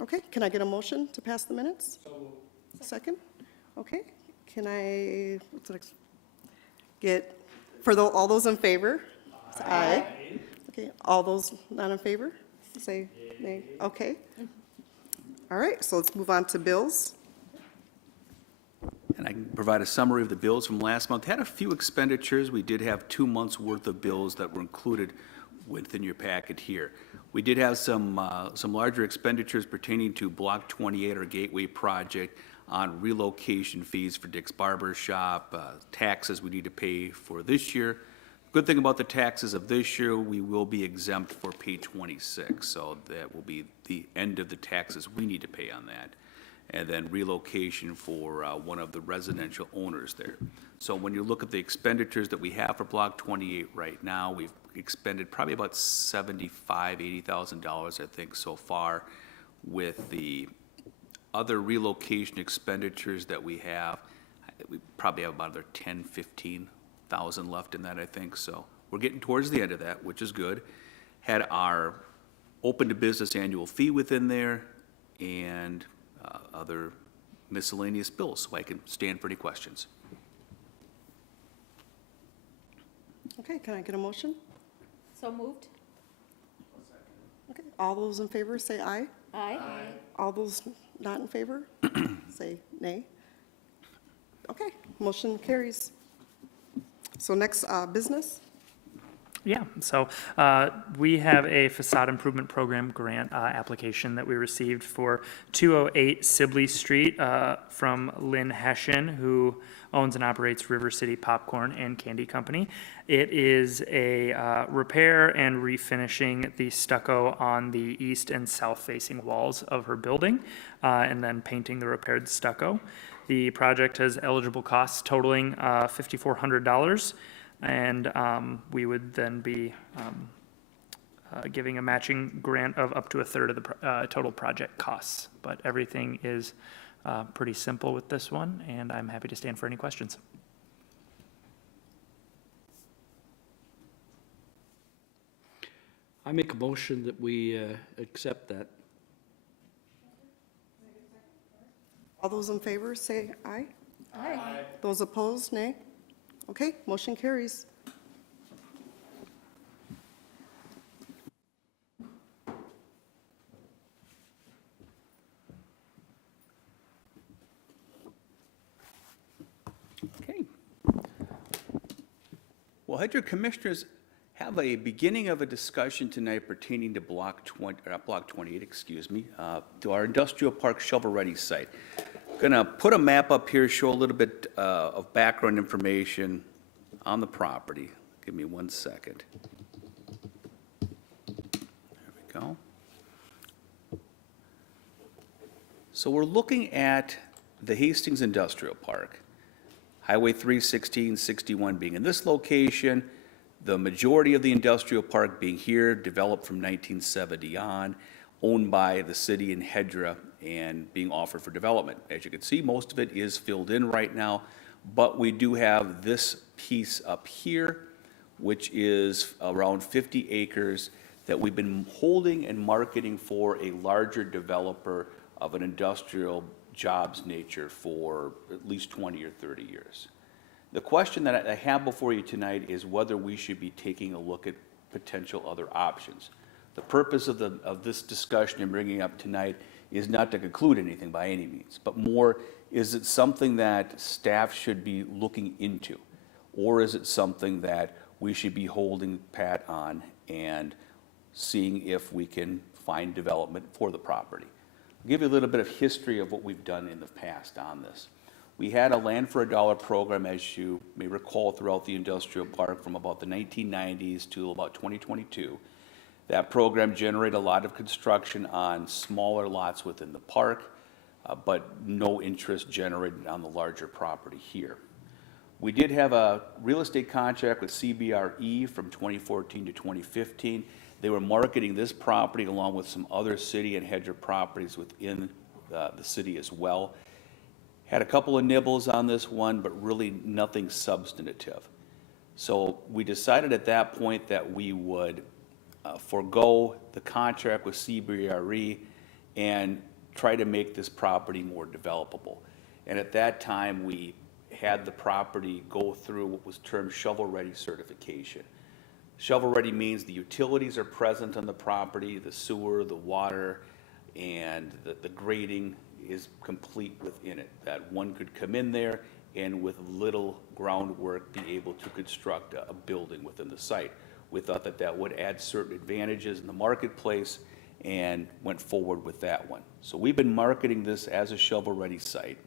Okay, can I get a motion to pass the minutes? Second? Okay, can I, what's the next? Get, all those in favor? Say aye. Okay, all those not in favor? Say nay. Okay. All right, so let's move on to bills. And I can provide a summary of the bills from last month. Had a few expenditures. We did have 2 months' worth of bills that were included within your packet here. We did have some larger expenditures pertaining to Block 28, our Gateway project, on relocation fees for Dick's Barber Shop, taxes we need to pay for this year. Good thing about the taxes of this year, we will be exempt for pay 26, so that will be the end of the taxes we need to pay on that. And then relocation for one of the residential owners there. So when you look at the expenditures that we have for Block 28 right now, we've expended probably about $80,000, I think, so far. With the other relocation expenditures that we have, we probably have about another 10, 15,000 left in that, I think. So we're getting towards the end of that, which is good. Had our open to business annual fee within there and other miscellaneous bills, so I can stand for any questions. Okay, can I get a motion? So moved. Okay, all those in favor say aye. Aye. All those not in favor say nay. Okay, motion carries. So next, business? Yeah, so we have a facade improvement program grant application that we received for 208 Sibley Street from Lynn Hessian, who owns and operates River City Popcorn and Candy Company. It is a repair and refinishing the stucco on the east and south facing walls of her building, and then painting the repaired stucco. The project has eligible costs totaling $5,400. And we would then be giving a matching grant of up to a third of the total project costs. But everything is pretty simple with this one, and I'm happy to stand for any questions. I make a motion that we accept that. All those in favor say aye. Aye. Those opposed, nay. Okay, motion carries. Okay. Well, HEDRA Commissioners have a beginning of a discussion tonight pertaining to Block 28, excuse me, to our Industrial Park shovel-ready site. Going to put a map up here, show a little bit of background information on the property. Give me 1 second. There we go. So we're looking at the Hastings Industrial Park. Highway 316, 61 being in this location, the majority of the industrial park being here, developed from 1970 on, owned by the city and HEDRA and being offered for development. As you can see, most of it is filled in right now, but we do have this piece up here, which is around 50 acres that we've been holding and marketing for a larger developer of an industrial jobs nature for at least 20 or 30 years. The question that I have before you tonight is whether we should be taking a look at potential other options. The purpose of this discussion and bringing it up tonight is not to conclude anything by any means, but more, is it something that staff should be looking into? Or is it something that we should be holding pat on and seeing if we can find development for the property? I'll give you a little bit of history of what we've done in the past on this. We had a Land for a Dollar program, as you may recall, throughout the industrial park from about the 1990s to about 2022. That program generated a lot of construction on smaller lots within the park, but no interest generated on the larger property here. We did have a real estate contract with CBRE from 2014 to 2015. They were marketing this property along with some other city and HEDRA properties within the city as well. Had a couple of nibbles on this one, but really nothing substantive. So we decided at that point that we would forego the contract with CBRE and try to make this property more developable. And at that time, we had the property go through what was termed shovel-ready certification. Shovel-ready means the utilities are present on the property, the sewer, the water, and the grading is complete within it, that one could come in there and with little groundwork be able to construct a building within the site. We thought that that would add certain advantages in the marketplace and went forward with that one. So we've been marketing this as a shovel-ready site,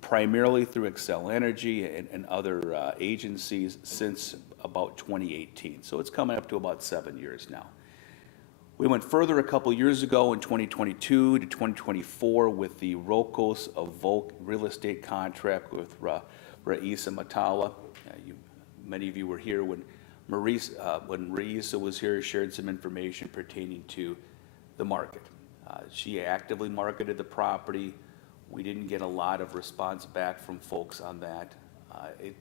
primarily through Excel Energy and other agencies since about 2018. So it's coming up to about 7 years now. We went further a couple years ago in 2022 to 2024 with the Rocos of Volk real estate contract with Raisa Matala. Many of you were here when Raisa was here, shared some information pertaining to the market. She actively marketed the property. We didn't get a lot of response back from folks on that.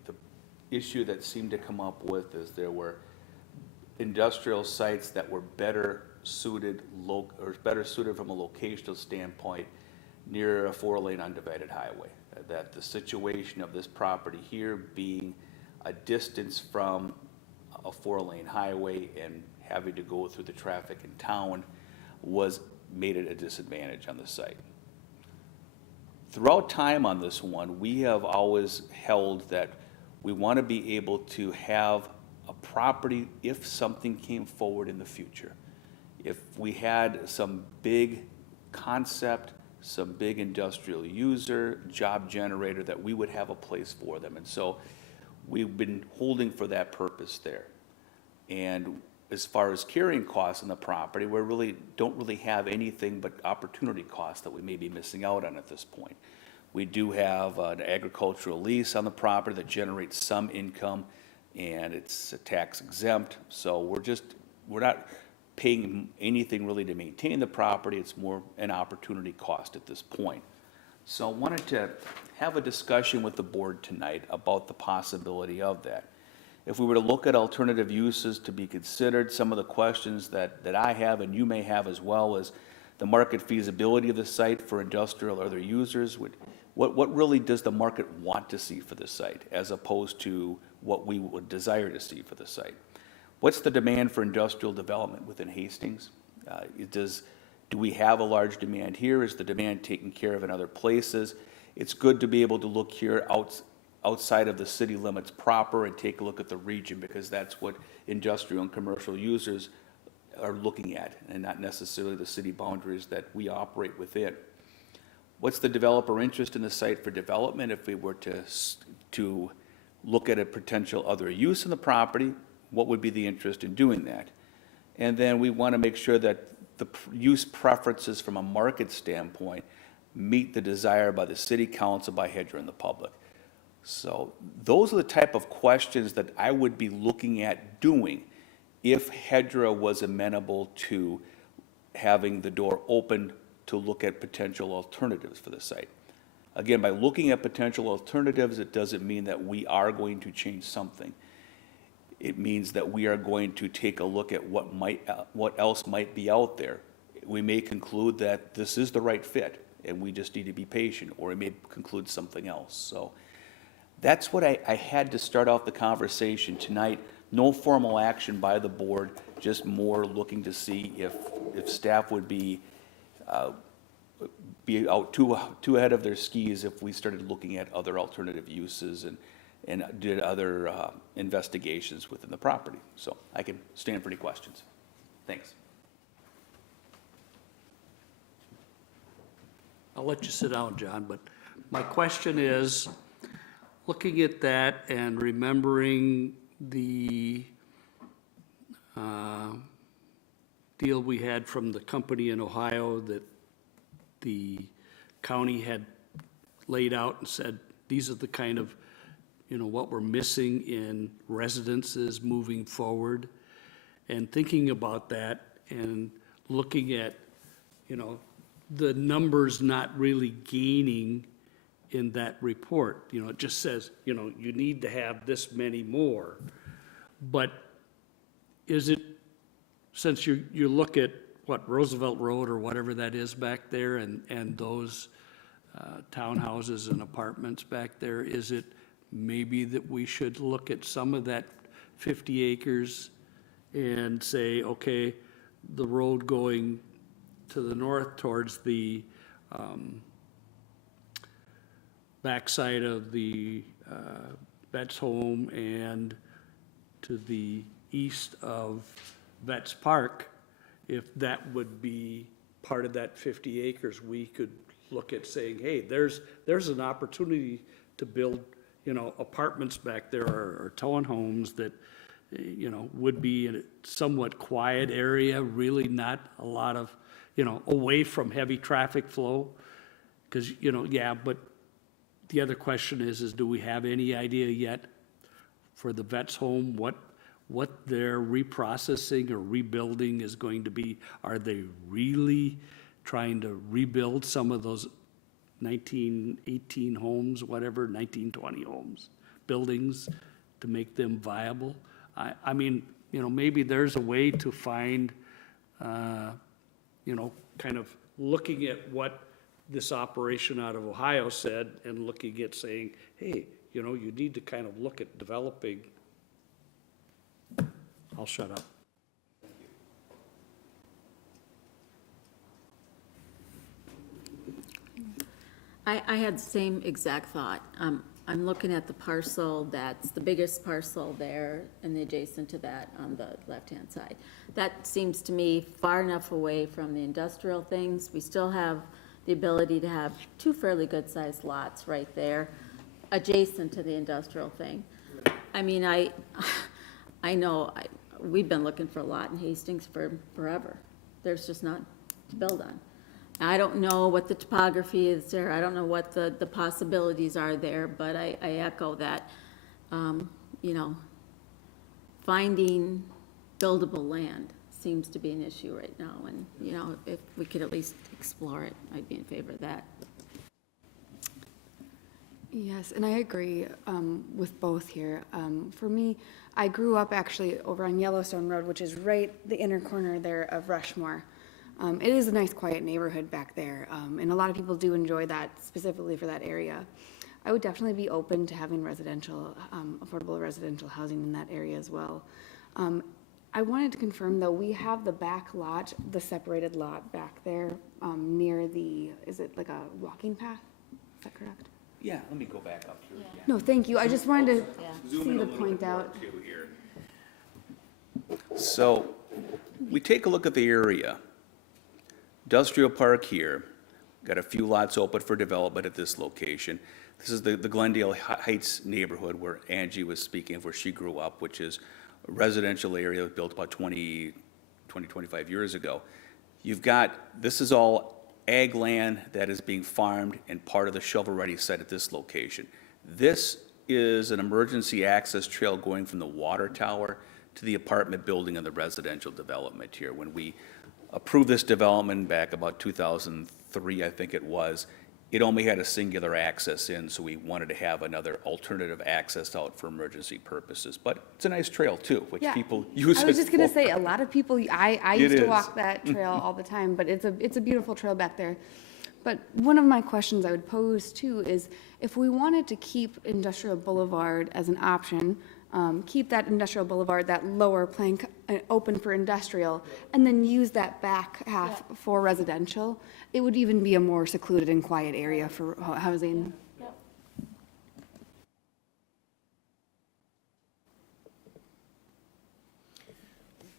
The issue that seemed to come up with is there were industrial sites that were better suited from a locational standpoint near a 4-lane undivided highway. That the situation of this property here being a distance from a 4-lane highway and having to go through the traffic in town made it a disadvantage on the site. Throughout time on this one, we have always held that we want to be able to have a property if something came forward in the future. If we had some big concept, some big industrial user, job generator, that we would have a place for them. And so we've been holding for that purpose there. And as far as carrying costs on the property, we don't really have anything but opportunity costs that we may be missing out on at this point. We do have an agricultural lease on the property that generates some income, and it's tax exempt. So we're not paying anything really to maintain the property. It's more an opportunity cost at this point. So I wanted to have a discussion with the board tonight about the possibility of that. If we were to look at alternative uses to be considered, some of the questions that I have and you may have as well is the market feasibility of the site for industrial or other users. What really does the market want to see for the site as opposed to what we would desire to see for the site? What's the demand for industrial development within Hastings? Do we have a large demand here? Is the demand taken care of in other places? It's good to be able to look here outside of the city limits proper and take a look at the region, because that's what industrial and commercial users are looking at, and not necessarily the city boundaries that we operate within. What's the developer interest in the site for development? If we were to look at a potential other use in the property, what would be the interest in doing that? And then we want to make sure that the use preferences from a market standpoint meet the desire by the city council, by HEDRA, and the public. So those are the type of questions that I would be looking at doing if HEDRA was amenable to having the door open to look at potential alternatives for the site. Again, by looking at potential alternatives, it doesn't mean that we are going to change something. It means that we are going to take a look at what else might be out there. We may conclude that this is the right fit and we just need to be patient, or we may conclude something else. So that's what I had to start off the conversation tonight. No formal action by the board, just more looking to see if staff would be out too ahead of their skis if we started looking at other alternative uses and did other investigations within the property. So I can stand for any questions. Thanks. I'll let you sit down, John, but my question is, looking at that and remembering the deal we had from the company in Ohio that the county had laid out and said, these are the kind of, what we're missing in residences moving forward, and thinking about that and looking at, the numbers not really gaining in that report. It just says, you need to have this many more. But is it, since you look at Roosevelt Road or whatever that is back there, and those townhouses and apartments back there, is it maybe that we should look at some of that 50 acres and say, okay, the road going to the north towards the backside of the Vet's home and to the east of Vet's Park, if that would be part of that 50 acres, we could look at saying, hey, there's an opportunity to build, apartments back there or townhomes that, would be in a somewhat quiet area, really not a lot of, away from heavy traffic flow. Because, yeah, but the other question is do we have any idea yet for the Vet's home, what their reprocessing or rebuilding is going to be? Are they really trying to rebuild some of those 1918 homes, whatever, 1920 homes, buildings to make them viable? I mean, maybe there's a way to find, kind of looking at what this operation out of Ohio said and looking at saying, hey, you need to kind of look at developing. I'll shut up. I had the same exact thought. I'm looking at the parcel that's the biggest parcel there and the adjacent to that on the left-hand side. That seems to me far enough away from the industrial things. We still have the ability to have two fairly good-sized lots right there adjacent to the industrial thing. I mean, I know we've been looking for a lot in Hastings for forever. There's just not to build on. I don't know what the topography is there. I don't know what the possibilities are there, but I echo that, finding buildable land seems to be an issue right now. And, if we could at least explore it, I'd be in favor of that. Yes, and I agree with both here. For me, I grew up actually over on Yellowstone Road, which is right the inner corner there of Rushmore. It is a nice, quiet neighborhood back there, and a lot of people do enjoy that specifically for that area. I would definitely be open to having residential, affordable residential housing in that area as well. I wanted to confirm, though, we have the back lot, the separated lot back there near the, is it like a walking path? Is that correct? Yeah, let me go back up here again. No, thank you. I just wanted Yeah. to Zoom see in a the little point bit more, out. too, here. So, we take a look at the area. Industrial park here, got a few lots open for development at this location. This is the Glendale Heights neighborhood where Angie was speaking of, where she grew up, which is a residential area built about 25 years ago. You've got, this is all ag land that is being farmed and part of the shovel-ready site at this location. This is an emergency access trail going from the water tower to the apartment building and the residential development here. When we approved this development back about 2003, I think it was, it only had a singular access in, so we wanted to have another alternative access out for emergency purposes. But it's a nice trail too, which Yeah. people use it I was just gonna for. say, a lot of people, I It used to is. walk that trail all the time, but it's a beautiful trail back there. But one of my questions I would pose too is, if we wanted to keep Industrial Boulevard as an option, keep that Industrial Boulevard, that lower plank open for industrial, and then use that back half for residential, it would even be a more secluded and quiet area for housing.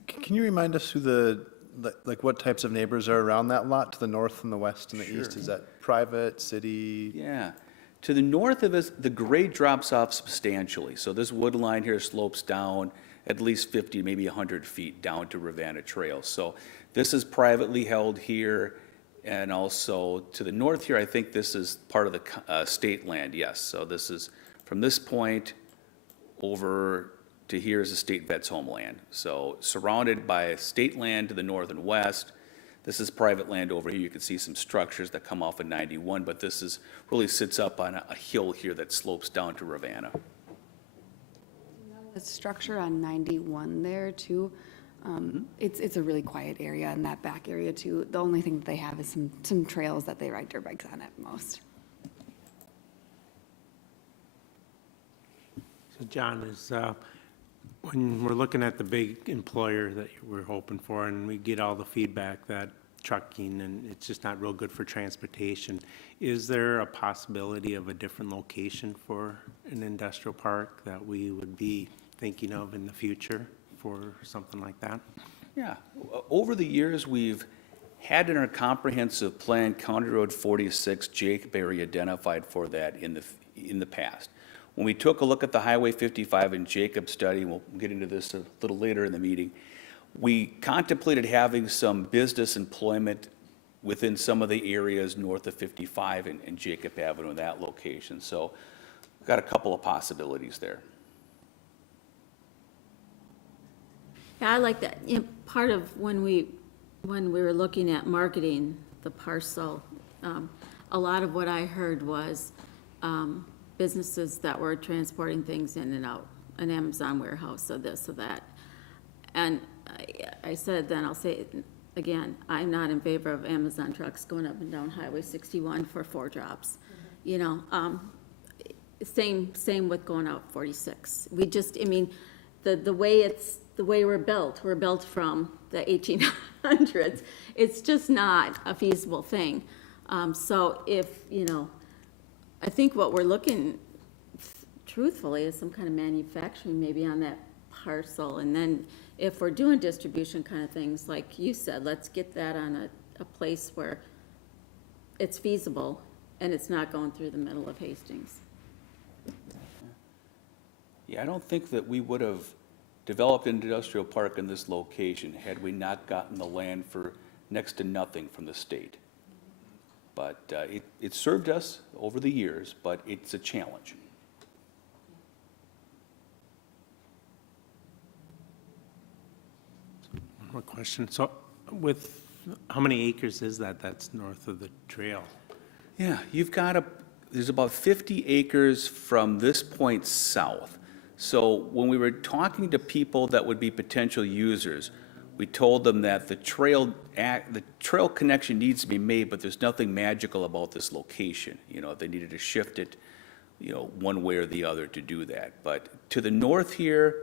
Can you remind us who like what types of neighbors are around that lot to the north and the west and the east? Is that private, city? Yeah. To the north of us, the grade drops off substantially. So this wood line here slopes down at least 50, maybe 100 feet down to Ravenna Trail. So this is privately held here. And also to the north here, I think this is part of the state land, yes. So this is, from this point over to here is the state vet's homeland. So surrounded by state land to the north and west. This is private land over here. You can see some structures that come off of 91, but this is, really sits up on a hill here that slopes down to Ravenna. The structure on 91 there too, It's a really quiet area in that back area too. The only thing that they have is some trails that they ride their bikes on at most. So John, when we're looking at the big employer that we're hoping for, and we get all the feedback that trucking and it's just not real good for transportation, is there a possibility of a different location for an industrial park that we would be thinking of in the future for something like that? Yeah, over the years, we've had in our comprehensive plan, County Road 46, Jacob area identified for that in the past. When we took a look at the Highway 55 and Jacob study, and we'll get into this a little later in the meeting, we contemplated having some business employment within some of the areas north of 55 and Jacob Avenue in that location. So we've got a couple of possibilities there. Yeah, I like that. You know, part of when we were looking at marketing the parcel, a lot of what I heard was businesses that were transporting things in and out, an Amazon warehouse, so this, so that. And I said then, I'll say it again, I'm not in favor of Amazon trucks going up and down Highway 61 for 4 drops. You know, same with going out 46. We just, I mean, the way we're built from the 1800s, it's just not a feasible thing. So if, you know, I think what we're looking truthfully is some kind of manufacturing maybe on that parcel. And then if we're doing distribution kind of things, like you said, let's get that on a place where it's feasible and it's not going through the middle of Hastings. Yeah, I don't think that we would have developed an industrial park in this location had we not gotten the land for next to nothing from the state. But it served us over the years, but it's a challenge. One more question. So with, how many acres is that that's north of the trail? Yeah, there's about 50 acres from this point south. So when we were talking to people that would be potential users, we told them that the trail connection needs to be made, but there's nothing magical about this location. You know, they needed to shift it, you know, one way or the other to do that. But to the north here,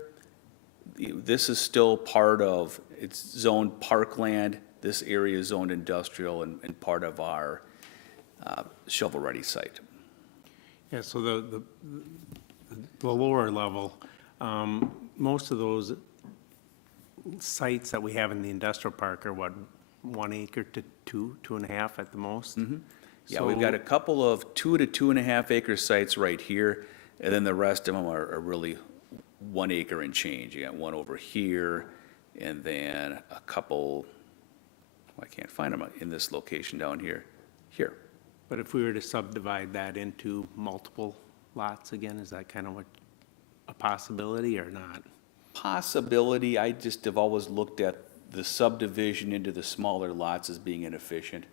this is still part of, it's zoned parkland. This area is zoned industrial and part of our shovel-ready site. Yeah, so the lower level, most of those sites that we have in the industrial park are what, 1 acre to 2.5 at the most? Yeah, we've got a couple of 2 to 2.5 acre sites right here, and then the rest of them are really 1 acre and change. You got one over here, and then a couple, I can't find them in this location down here. Here. But if we were to subdivide that into multiple lots again, is that kind of a possibility or not? Possibility, I just have always looked at the subdivision into the smaller lots as being inefficient.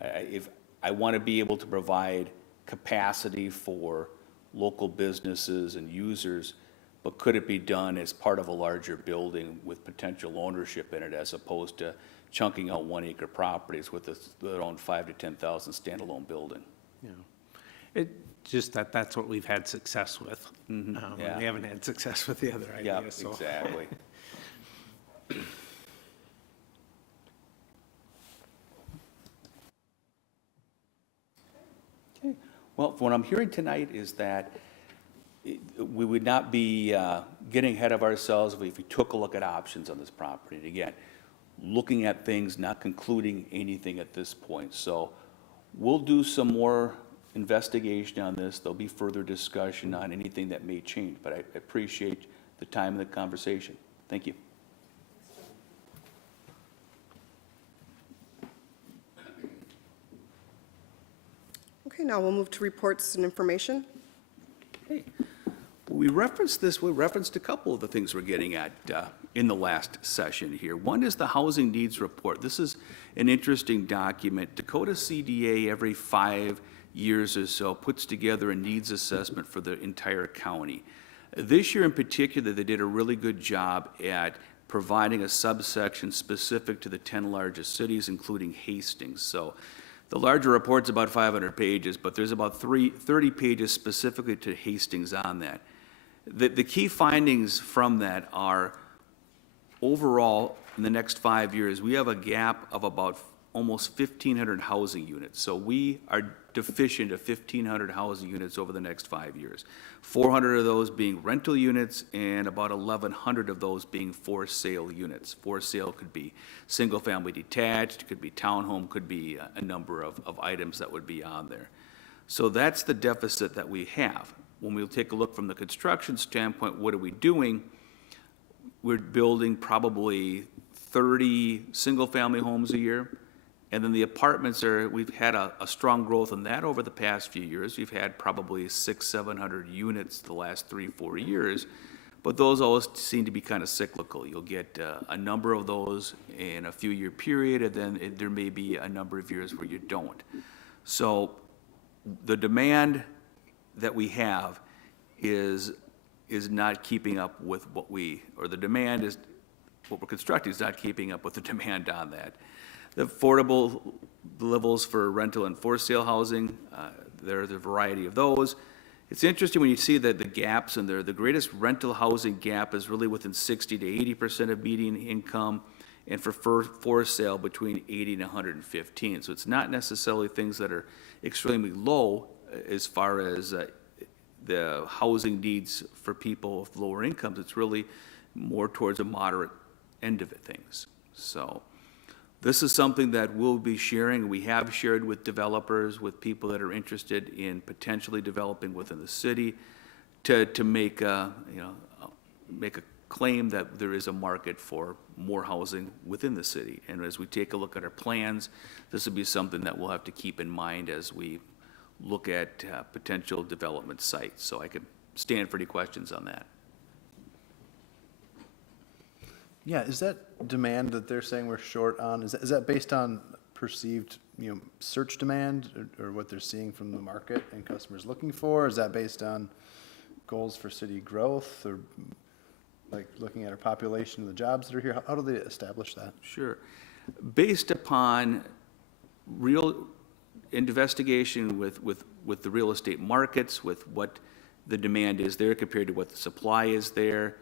If I want to be able to provide capacity for local businesses and users, but could it be done as part of a larger building with potential ownership in it as opposed to chunking out 1 acre properties with their own 5,000 to 10,000 standalone building? Yeah. It just that's what we've had success with. Yeah. We haven't had success with the other Yeah, ideas. So. exactly. Okay. Well, what I'm hearing tonight is that we would not be getting ahead of ourselves if we took a look at options on this property. And again, looking at things, not concluding anything at this point. So we'll do some more investigation on this. There'll be further discussion on anything that may change, but I appreciate the time and the conversation. Thank you. Okay, now we'll move to reports and information. Okay. We referenced a couple of the things we're getting at in the last session here. One is the Housing Needs Report. This is an interesting document. Dakota CDA every 5 years or so puts together a needs assessment for the entire county. This year in particular, they did a really good job at providing a subsection specific to the 10 largest cities, including Hastings. So the larger report's about 500 pages, but there's about 30 pages specifically to Hastings on that. The key findings from that are, overall, in the next 5 years, we have a gap of about almost 1,500 housing units. So we are deficient of 1,500 housing units over the next 5 years. 400 of those being rental units and about 1,100 of those being for sale units. For sale could be single-family detached, could be townhome, could be a number of items that would be on there. So that's the deficit that we have. When we take a look from the construction standpoint, what are we doing? We're building probably 30 single-family homes a year. And then the apartments we've had a strong growth in that over the past few years. We've had probably 600-700 units the last 3-4 years, but those always seem to be kind of cyclical. You'll get a number of those in a few-year period, and then there may be a number of years where you don't. So the demand that we have is not keeping up with what the demand is, what we're constructing is not keeping up with the demand on that. The affordable levels for rental and for sale housing, there's a variety of those. It's interesting when you see that the gaps in there, the greatest rental housing gap is really within 60 to 80% of median income, and for sale between 80 and 115. So it's not necessarily things that are extremely low as far as the housing needs for people with lower incomes. It's really more towards a moderate end of things. So this is something that we'll be sharing. We have shared with developers, with people that are interested in potentially developing within the city to make make a claim that there is a market for more housing within the city. And as we take a look at our plans, this will be something that we'll have to keep in mind as we look at potential development sites. So I could stand for any questions on that. Yeah, is that demand that they're saying we're short on, is that based on perceived, search demand or what they're seeing from the market and customers looking for? Is that based on goals for city growth or like looking at our population and the jobs that are here? How do they establish that? Sure. Based upon real investigation with the real estate markets, with what the demand is there compared to what the supply is there,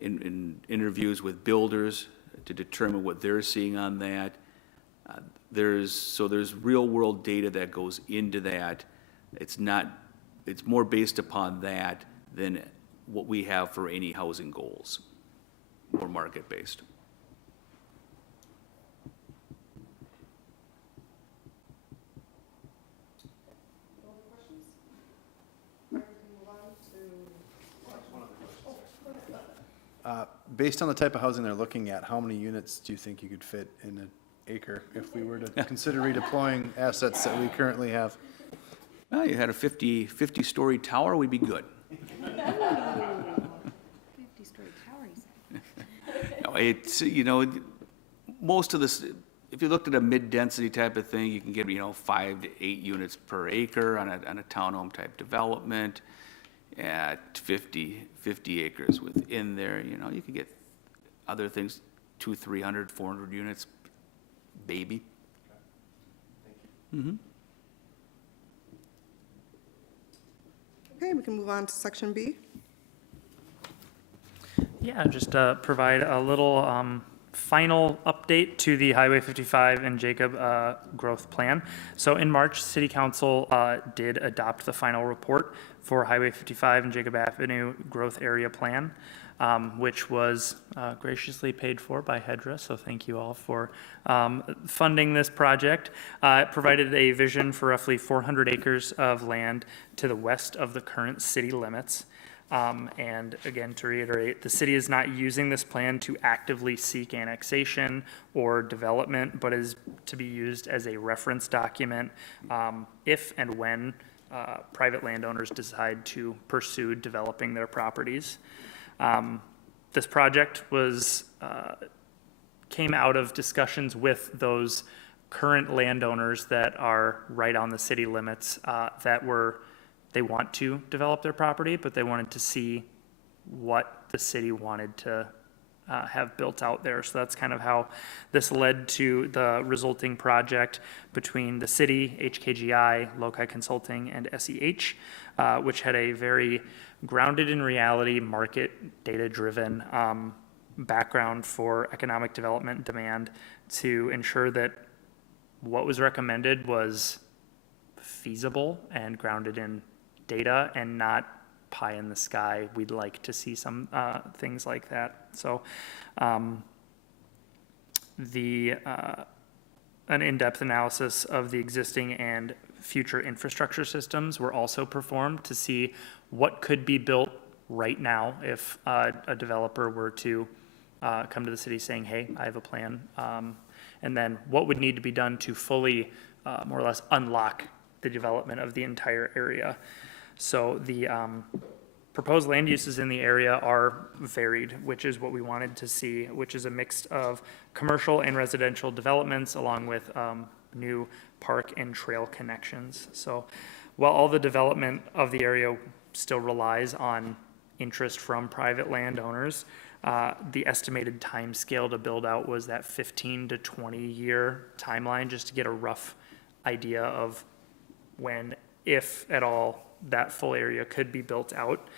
in interviews with builders to determine what they're seeing on that. There's real world data that goes into that. It's more based upon that than what we have for any housing goals, more market based. Based on the type of housing they're looking at, how many units do you think you could fit in an acre if we were to consider redeploying assets that we currently have? Well, you had a 50-story tower, we'd be good. 50-story tower, you said. No, it's, most of this, if you looked at a mid-density type of thing, you can get, 5 to 8 units per acre on a townhome type development. At 50 acres within there, you could get other things, 200, 300, 400 units, baby. Mm-hmm. Okay, we can move on to section B. Yeah, just provide a little final update to the Highway 55 and Jacob growth plan. So in March, City Council did adopt the final report for Highway 55 and Jacob Avenue growth area plan, which was graciously paid for by HEDRA. So thank you all for funding this project. It provided a vision for roughly 400 acres of land to the west of the current city limits. And again, to reiterate, the city is not using this plan to actively seek annexation or development, but is to be used as a reference document if and when private landowners decide to pursue developing their properties. This project came out of discussions with those current landowners that are right on the city limits they want to develop their property, but they wanted to see what the city wanted to have built out there. So that's kind of how this led to the resulting project between the city, HKGI, Loci Consulting, and SEH, which had a very grounded in reality, market data-driven background for economic development demand to ensure that what was recommended was feasible and grounded in data and not pie in the sky. We'd like to see some things like that. So an in-depth analysis of the existing and future infrastructure systems were also performed to see what could be built right now if a developer were to come to the city saying, hey, I have a plan. And then what would need to be done to fully more or less unlock the development of the entire area. So the proposed land uses in the area are varied, which is what we wanted to see, which is a mix of commercial and residential developments along with new park and trail connections. So while all the development of the area still relies on interest from private landowners, the estimated time scale to build out was that 15 to 20 year timeline, just to get a rough idea of when, if at all, that full area could be built out.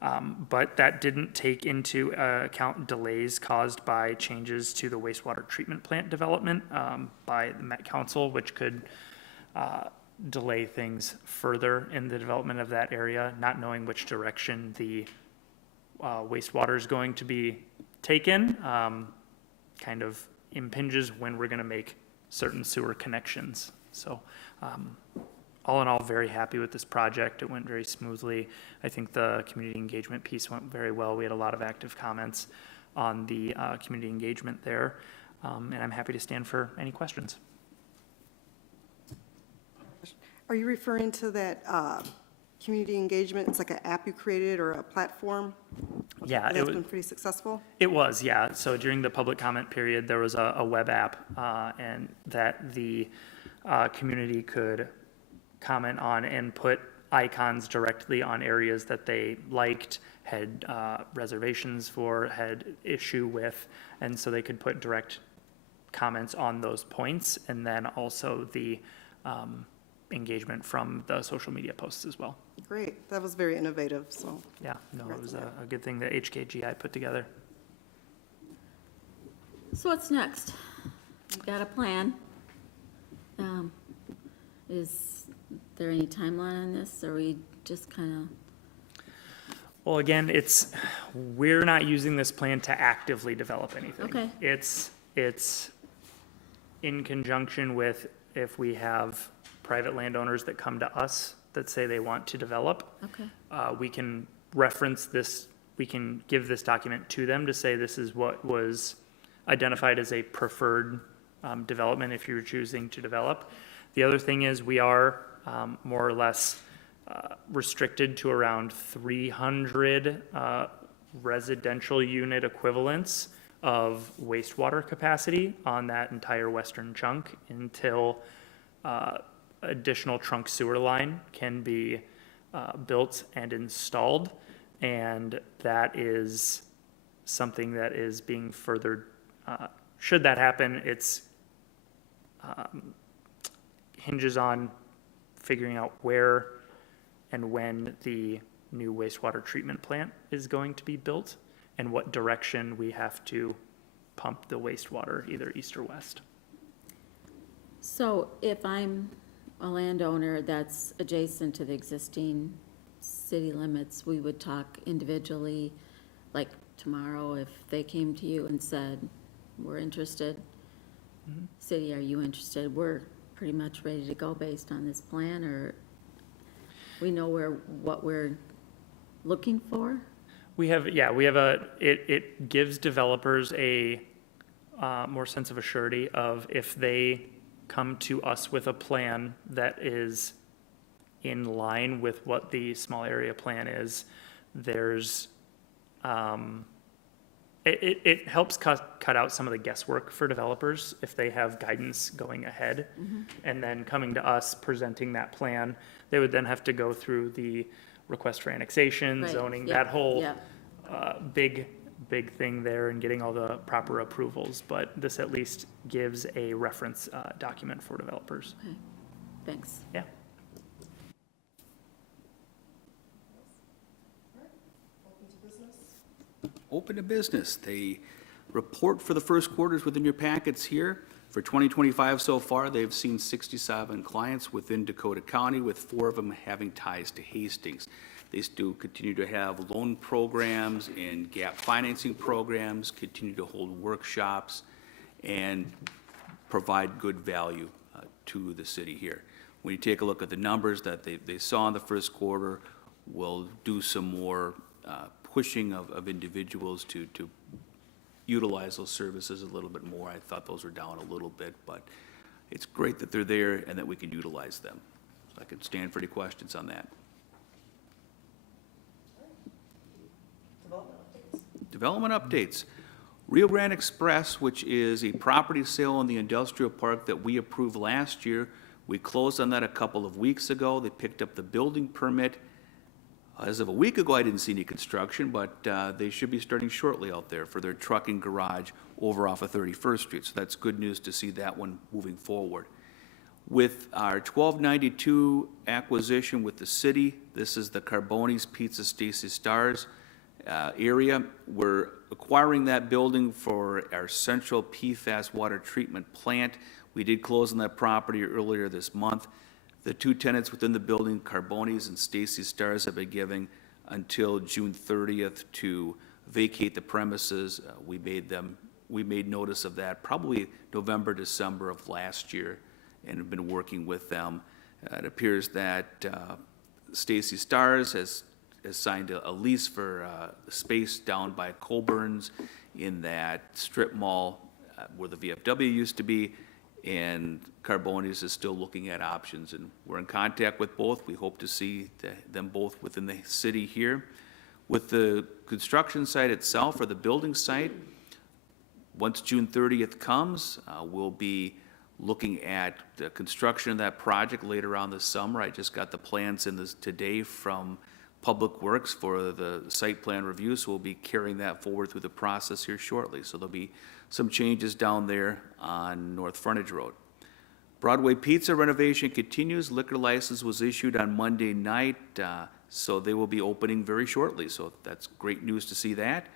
But that didn't take into account delays caused by changes to the wastewater treatment plant development by the Met Council, which could delay things further in the development of that area, not knowing which direction the wastewater is going to be taken, kind of impinges when we're going to make certain sewer connections. So all in all, very happy with this project. It went very smoothly. I think the community engagement piece went very well. We had a lot of active comments on the community engagement there, and I'm happy to stand for any questions. Are you referring to that community engagement? It's like an app you created or a platform? Yeah, That's been pretty successful? It was, yeah. So during the public comment period, there was a web app and that the community could comment on and put icons directly on areas that they liked, had reservations for, had issue with, and so they could put direct comments on those points, and then also the engagement from the social media posts as well. Great, that was very innovative, so. Yeah, no, it was a good thing that HKGI put together. So what's next? We've got a plan. Is there any timeline on this, or we just kind of? Well, again, we're not using this plan to actively develop anything. Okay. It's in conjunction with if we have private landowners that come to us that say they want to develop. Okay. We can reference this, we can give this document to them to say this is what was identified as a preferred development if you're choosing to develop. The other thing is we are more or less restricted to around 300 residential unit equivalents of wastewater capacity on that entire western chunk until additional trunk sewer line can be built and installed. And that is something that is being further, should that happen, it's hinges on figuring out where and when the new wastewater treatment plant is going to be built and what direction we have to pump the wastewater, either east or west. So if I'm a landowner that's adjacent to the existing city limits, we would talk individually, like tomorrow, if they came to you and said, we're interested. Mm-hmm. City, are you interested? We're pretty much ready to go based on this plan, or we know what we're looking for? It gives developers a more sense of assurity of if they come to us with a plan that is in line with what the small area plan is, there's, it helps cut out some of the guesswork for developers if they have guidance going ahead. Mm-hmm. And then coming to us, presenting that plan, they would then have to go through the request for annexation, Right, zoning, yeah, that whole yeah. big big thing there and getting all the proper approvals, but this at least gives a reference document for developers. Okay, thanks. Yeah. Open to business. The report for the first quarter is within your packets here. For 2025 so far, they've seen 67 clients within Dakota County, with 4 of them having ties to Hastings. They still continue to have loan programs and gap financing programs, continue to hold workshops, and provide good value to the city here. When you take a look at the numbers that they saw in the first quarter, we'll do some more pushing of individuals to utilize those services a little bit more. I thought those were down a little bit, but it's great that they're there and that we can utilize them. So I could stand for any questions on that. Development updates. Rio Grande Express, which is a property sale in the industrial park that we approved last year. We closed on that a couple of weeks ago. They picked up the building permit. As of a week ago, I didn't see any construction, but they should be starting shortly out there for their trucking garage over off of 31st Street. So that's good news to see that one moving forward. With our 1292 acquisition with the city, this is the Carboni's Pizza Stacy Stars area. We're acquiring that building for our central PFAS water treatment plant. We did close on that property earlier this month. The 2 tenants within the building, Carboni's and Stacy Stars, have been given until June 30th to vacate the premises. We made notice of that probably November, December of last year, and have been working with them. It appears that Stacy Stars has signed a lease for space down by Colburn's in that strip mall where the VFW used to be, and Carboni's is still looking at options, and we're in contact with both. We hope to see them both within the city here. With the construction site itself, or the building site, once June 30th comes, we'll be looking at the construction of that project later on this summer. I just got the plans in this today from Public Works for the site plan review, so we'll be carrying that forward through the process here shortly. So there'll be some changes down there on North Frontage Road. Broadway Pizza renovation continues. Liquor license was issued on Monday night, so they will be opening very shortly. So that's great news to see that.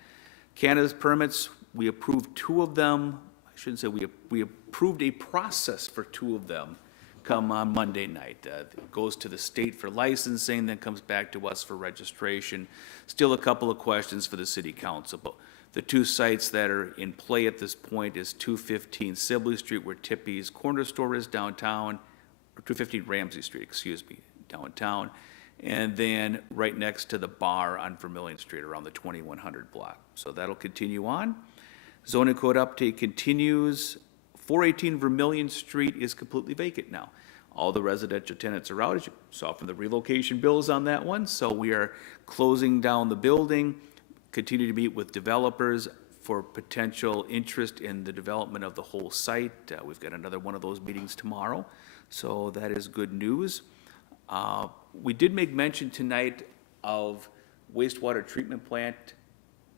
Canada's permits, we approved 2 of them. I shouldn't say we approved a process for 2 of them come on Monday night. It goes to the state for licensing, then comes back to us for registration. Still a couple of questions for the city council. But the 2 sites that are in play at this point is 215 Sibley Street, where Tippy's Corner Store is downtown, or 215 Ramsey Street, excuse me, downtown, and then right next to the bar on Vermillion Street around the 2100 block. So that'll continue on. Zoning code update continues. 418 Vermillion Street is completely vacant now. All the residential tenants are out, as you saw from the relocation bills on that one. So we are closing down the building, continue to meet with developers for potential interest in the development of the whole site. We've got another one of those meetings tomorrow, so that is good news. We did make mention tonight of wastewater treatment plant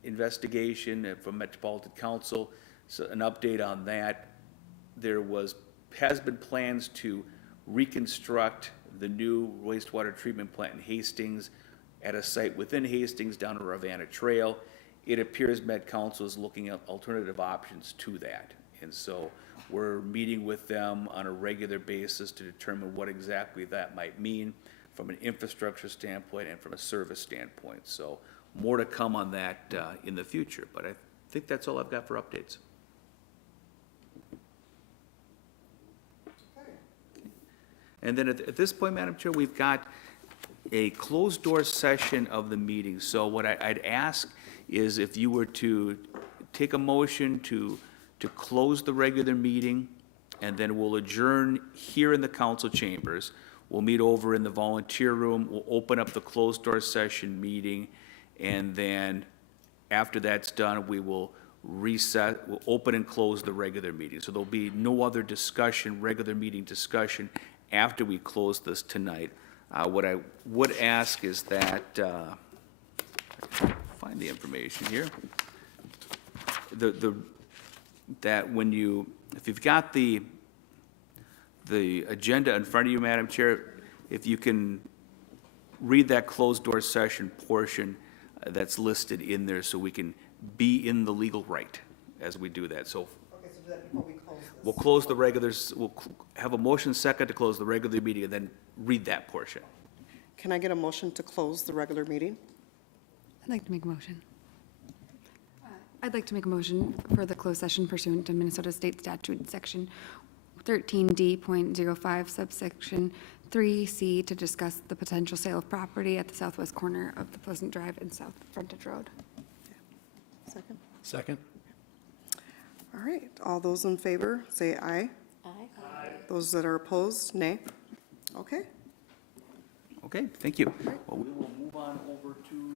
investigation from Metropolitan Council. So an update on that. There has been plans to reconstruct the new wastewater treatment plant in Hastings at a site within Hastings down a Ravenna Trail. It appears Met Council is looking at alternative options to that. And so we're meeting with them on a regular basis to determine what exactly that might mean from an infrastructure standpoint and from a service standpoint. So more to come on that in the future, but I think that's all I've got for updates. And then at this point, Madam Chair, we've got a closed-door session of the meeting. So what I'd ask is if you were to take a motion to close the regular meeting, and then we'll adjourn here in the council chambers. We'll meet over in the volunteer room. We'll open up the closed-door session meeting, and then after that's done, we will reset, we'll open and close the regular meeting. So there'll be no other discussion, regular meeting discussion, after we close this tonight. What I would ask is that, find the information here. that when you, if you've got the agenda in front of you, Madam Chair, if you can read that closed-door session portion that's listed in there so we can be in the legal right as we do that. So Okay, so do that before we close this. we'll close the regulars, we'll have a motion second to close the regular meeting and then read that portion. Can I get a motion to close the regular meeting? I'd like to make a motion. I'd like to make a motion for the closed session pursuant to Minnesota State Statute, Section 13D.05, subsection 3C, to discuss the potential sale of property at the southwest corner of the Pleasant Drive and South Frontage Road. Second. Second? All right, all those in favor, say aye. Aye. Those that are opposed, nay. Okay. Okay, thank you. Well, we will move on over to